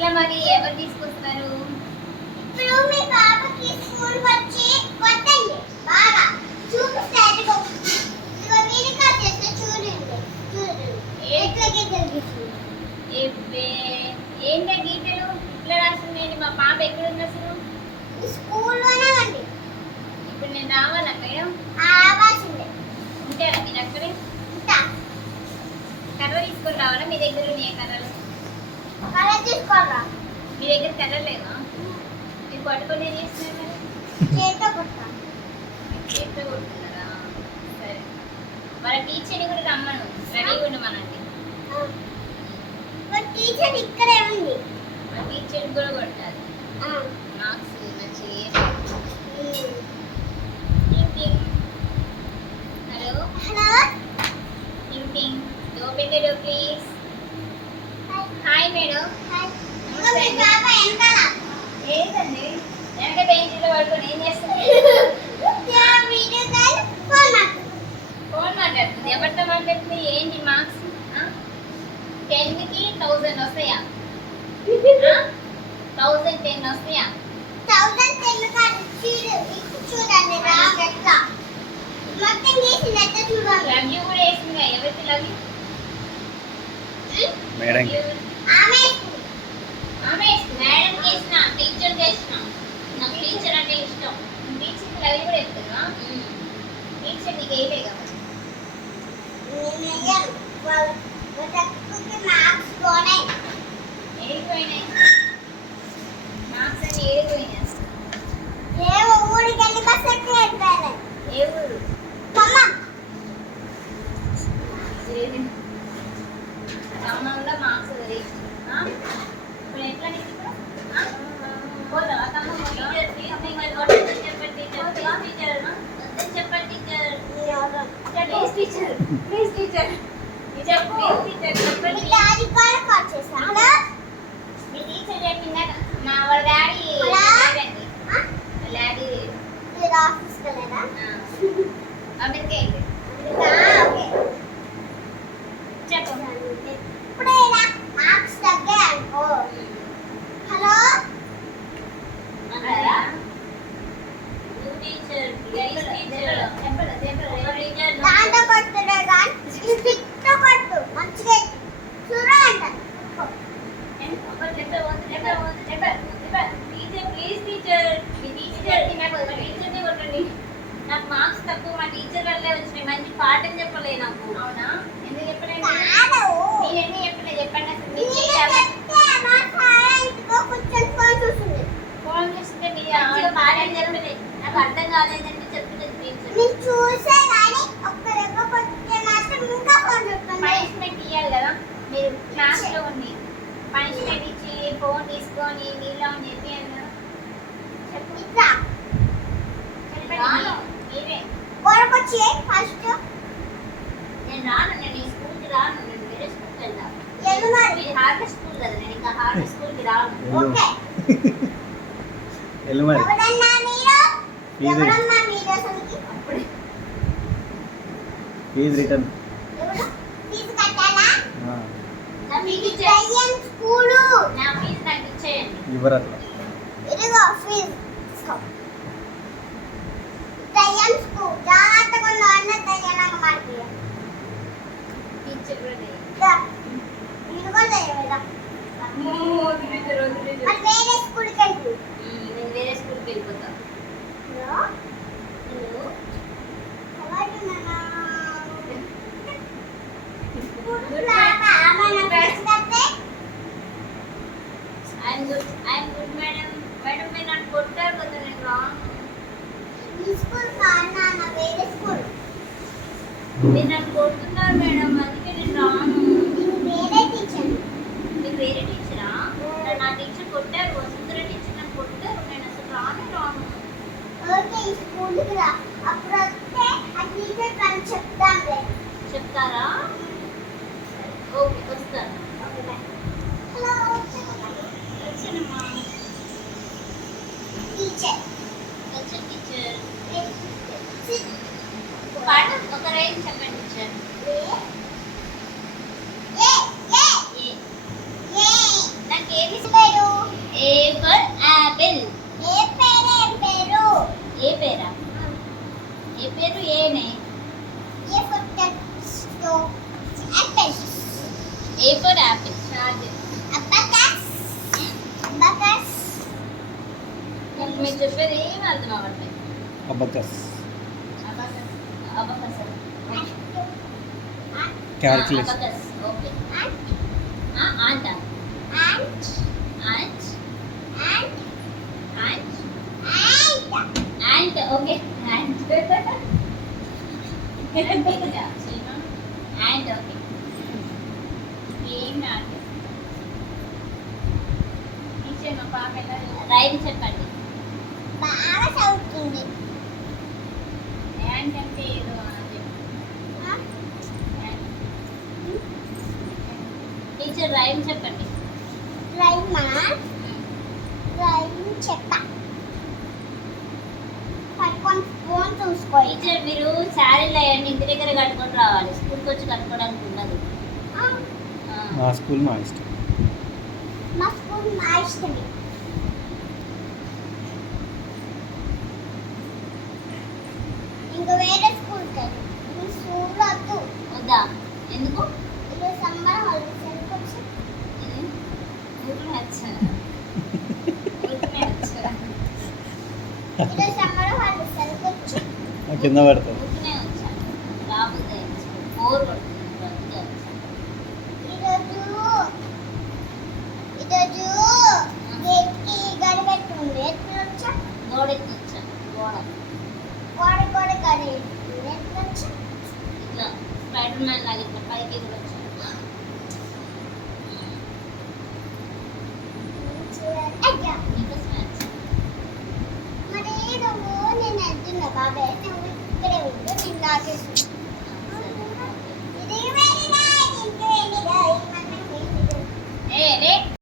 ఇట్లా మరి ఎవరు తీసుకొస్తారు? ఇప్పుడు మీ పాపకి స్కూల్ వచ్చి కొట్టండి బాగా చూపిస్తారు. ఇదిగో వీడికి వచ్చేస్తే చూడండి ఎట్లా గీతలు గీస్తుంది. ఏంటో గీతలు ఇట్లా రాస్తుంది. మా పాప ఎక్కడుంది అసలు? స్కూల్లోనే ఉంది. ఇప్పుడు నేను రావాలా మేడం? రావాల్సిందే. ఉంటారా మీరు అక్కడే? ఉంటా. కర్ర తీసుకొని రావాలా? మీ దగ్గర ఉన్నాయి కర్రలు? కర్ర తీసుకోరా. మీ దగ్గర కర్ర లేవా? మీరు పట్టుకొని ఏం చేస్తున్నారు మరి? చేతితో కొట్టా. చేతితో కొడుతున్నారా? సరే, వాళ్ళ టీచర్ని కూడా రమ్మను, రెడీగా ఉండమనండి. టీచర్ ఇక్కడే ఉంది. మా టీచర్ని కూడా కొట్టాలి. మార్క్స్ మంచిగా. హలో హలో టింగ్ open the door please. Hi madam. మీ పాప వెనకాల ఏంటండి వెనక బెంచ్లో పడుకొని ఏం చేస్తుంది? వీడియో కాల్ ఫోన్ ఫోన్ మాట్లాడుతుంది. ఎవరితో మాట్లాడుతుంది? ఏంటి మార్క్స్? 10కి 1000 వస్తాయా? 1010 వస్తాయా? 1010 కాదు. చూడండి రామ్ ఎట్లా మొత్తం గీసింది ఎట్లా చూడండి. లవ్ యూ కూడా వేసిందిగా. ఎవరికి లవ్ యూ? మేడం ఆమె ఆమె మేడం చేసిన, టీచర్ చేసిన. నాకు టీచర్ అంటే ఇష్టం. టీచర్కి లవ్ యూ కూడా వేస్తుందా? టీచర్ నీకు వేయలేగా? నేను వాళ్ళకి మార్క్స్ పోనాయి. ఏడిపోయినాయి మార్క్స్ అన్ని ఏడిపోయినాయి. ఏమో ఊరికి వెళ్ళి బస్ ఎక్కి వెళ్ళిపోయాను. ఏ ఊరు? ఖమ్మంలో మార్క్స్ వేస్ట్. ఇప్పుడు ఎట్లా నీకు ఇప్పుడు? పోతావా ఖమ్మం? చెప్పండి teacher. Please teacher, please teacher. చెప్పు టీచర్, చెప్పండి. డాడీ కూడా కాల్ చేశాను. హలో మీ టీచర్ చెప్పిందా? మా వాళ్ళ డాడీ లేదండి. వాళ్ళ డాడీ మీరు ఆఫీస్కి వెళ్ళారా? అమెరికా వెళ్ళి. ఓకే చెప్పు. ఇప్పుడే మార్క్స్ తగ్గాయి అనుకో. హలో అంటారా? దాంతో కొట్టుడే కానీ స్టిక్తో కొట్టు మంచిగా చూడ అంటారు. నాకు మార్క్స్ తక్కువ. మా టీచర్ వల్లే వచ్చినాయి. మంచి పాఠం చెప్పలే నాకు. అవునా? ఎందుకు చెప్పలేదు? నేను ఎందుకు చెప్పలే చెప్పండి అసలు. మీరు ఫోన్ చూస్తుంది. ఫోన్ చూస్తే మీరు పాఠం చెప్పలే. నాకు అర్థం కాలేదంటే చెప్తుంది టీచర్. నేను చూసే కానీ ఒక్క దగ్గర కొట్టే మాత్రం ఇంకా ఫోన్ చూస్తుంది. పనిష్మెంట్ ఇవ్వాలి కదా. మీరు క్లాస్లో ఉండి పనిష్మెంట్ ఇచ్చి ఫోన్ తీసుకొని నీళ్ళు అని చెప్పి అన్నారు. చెప్పు. ఇట్లా చెప్పండి మీరే. గొడవకొచ్చి ఫస్ట్ నేను రాను. నేను ఈ స్కూల్కి రాను. నేను వేరే స్కూల్కి వెళ్తాను. ఎల్లుమారి ఇది హార్డ్ స్కూల్ కదా. నేను ఇంకా హార్డ్ స్కూల్కి రాను. ఓకే వెళ్ళు మరి. ఎవరన్నా మీరు ఫీజు ఎవరన్నా మీరు అసలుకి అప్పుడే ఫీజు రిటర్న్. ఎవరు ఫీజు కట్టాలా? నా ఫీజు ఇది దయ్యం స్కూలు. నా ఫీజు నాకు ఇచ్చేయండి. ఇవ్వరు అట్లా. ఇదిగో ఫీజు తీసుకో. దయ్యం స్కూల్ జాగ్రత్తగా ఉన్న దయ్యాలంగా మారిపోయా. టీచర్ కూడా లేదు. నేను కూడా దయ్యమేదా? మరి వేరే స్కూల్కి వెళ్తు. నేను వేరే స్కూల్కి వెళ్ళిపోతాను. హలో హలో ఎవరున్నానా? మన ఫీజు కట్టే ఐఎమ్ గుడ్ మేడం. మేడం మీరు నన్ను కొట్టారు కదా. నేను రాను. ఈ స్కూల్ కాదు నాన్న, వేరే స్కూల్. మీరు నన్ను కొడుతున్నారు మేడం. అందుకే నేను రాను. నేను వేరే టీచర్. మీరు వేరే టీచరా? నా టీచర్ కొట్టారు. వసుంధర టీచర్ నన్ను కొట్టారు. నేను అసలు రాను. ఓకే ఈ స్కూల్కి రా. అప్పుడు వస్తే ఆ టీచర్ కానీ చెప్తానులే. చెప్తారా? A for apple. Charge. Abacus abacus నాకు మీరు చెప్పేది ఏం అర్థం అవ్వట్లేదు. Abacus abacus. Calculation. Abacus. Okay. Ant ant. Ant ant. Ant ant. Ant ant. Okay. Ant. Ant. Okay. ఏం ఆంట్. టీచర్ మా పాప ఎలా రైమ్ చెప్పండి. బాగా చదువుతుంది. యాంట్ అంటే ఏదో అది. ఆ? టీచర్ రైమ్ చెప్పండి. రైమా రైమ్ చెప్ప పట్టుకొని ఫోన్ చూసుకో. టీచర్ మీరు శారీలు అవన్నీ ఇంటి దగ్గర కట్టుకొని రావాలి, స్కూల్కి వచ్చి కట్టుకోవడానికి ఉండదు. ఆ, ఆ. మా స్కూల్ మా ఇష్టం. మా స్కూల్ మా ఇష్టమే. ఇంకా వేరే స్కూల్కి వెళ్ళి మీ స్కూల్ వద్దు. వద్దా? ఎందుకు? ఈరోజు సమ్మర్ హాలిడేస్ వచ్చి ఊరికనే వచ్చా. ఊరికనే వచ్చా. ఈరోజు సమ్మర్ హాలిడేస్ వచ్చి కింద పడుతుంది. ఊరికనే వచ్చా. రాబోతే బోర్ కొడుతుంది, అందుకే వచ్చా. ఈరోజు గేట్కి గడి పెట్టుండే ఎట్లా వచ్చా? గోడెక్కి వచ్చా. గోడ గడి ఎట్లా వచ్చా? ఇట్లా స్పైడర్ మ్యాన్ లాగా ఇట్లా పైకి కూడా వచ్చా. అయ్యా ఇంకా స్నాక్స్. మరి నువ్వు నేను వెళ్తున్నా బాబాయ్, నువ్వు ఇక్కడే ఉండు, నేను లాగేసి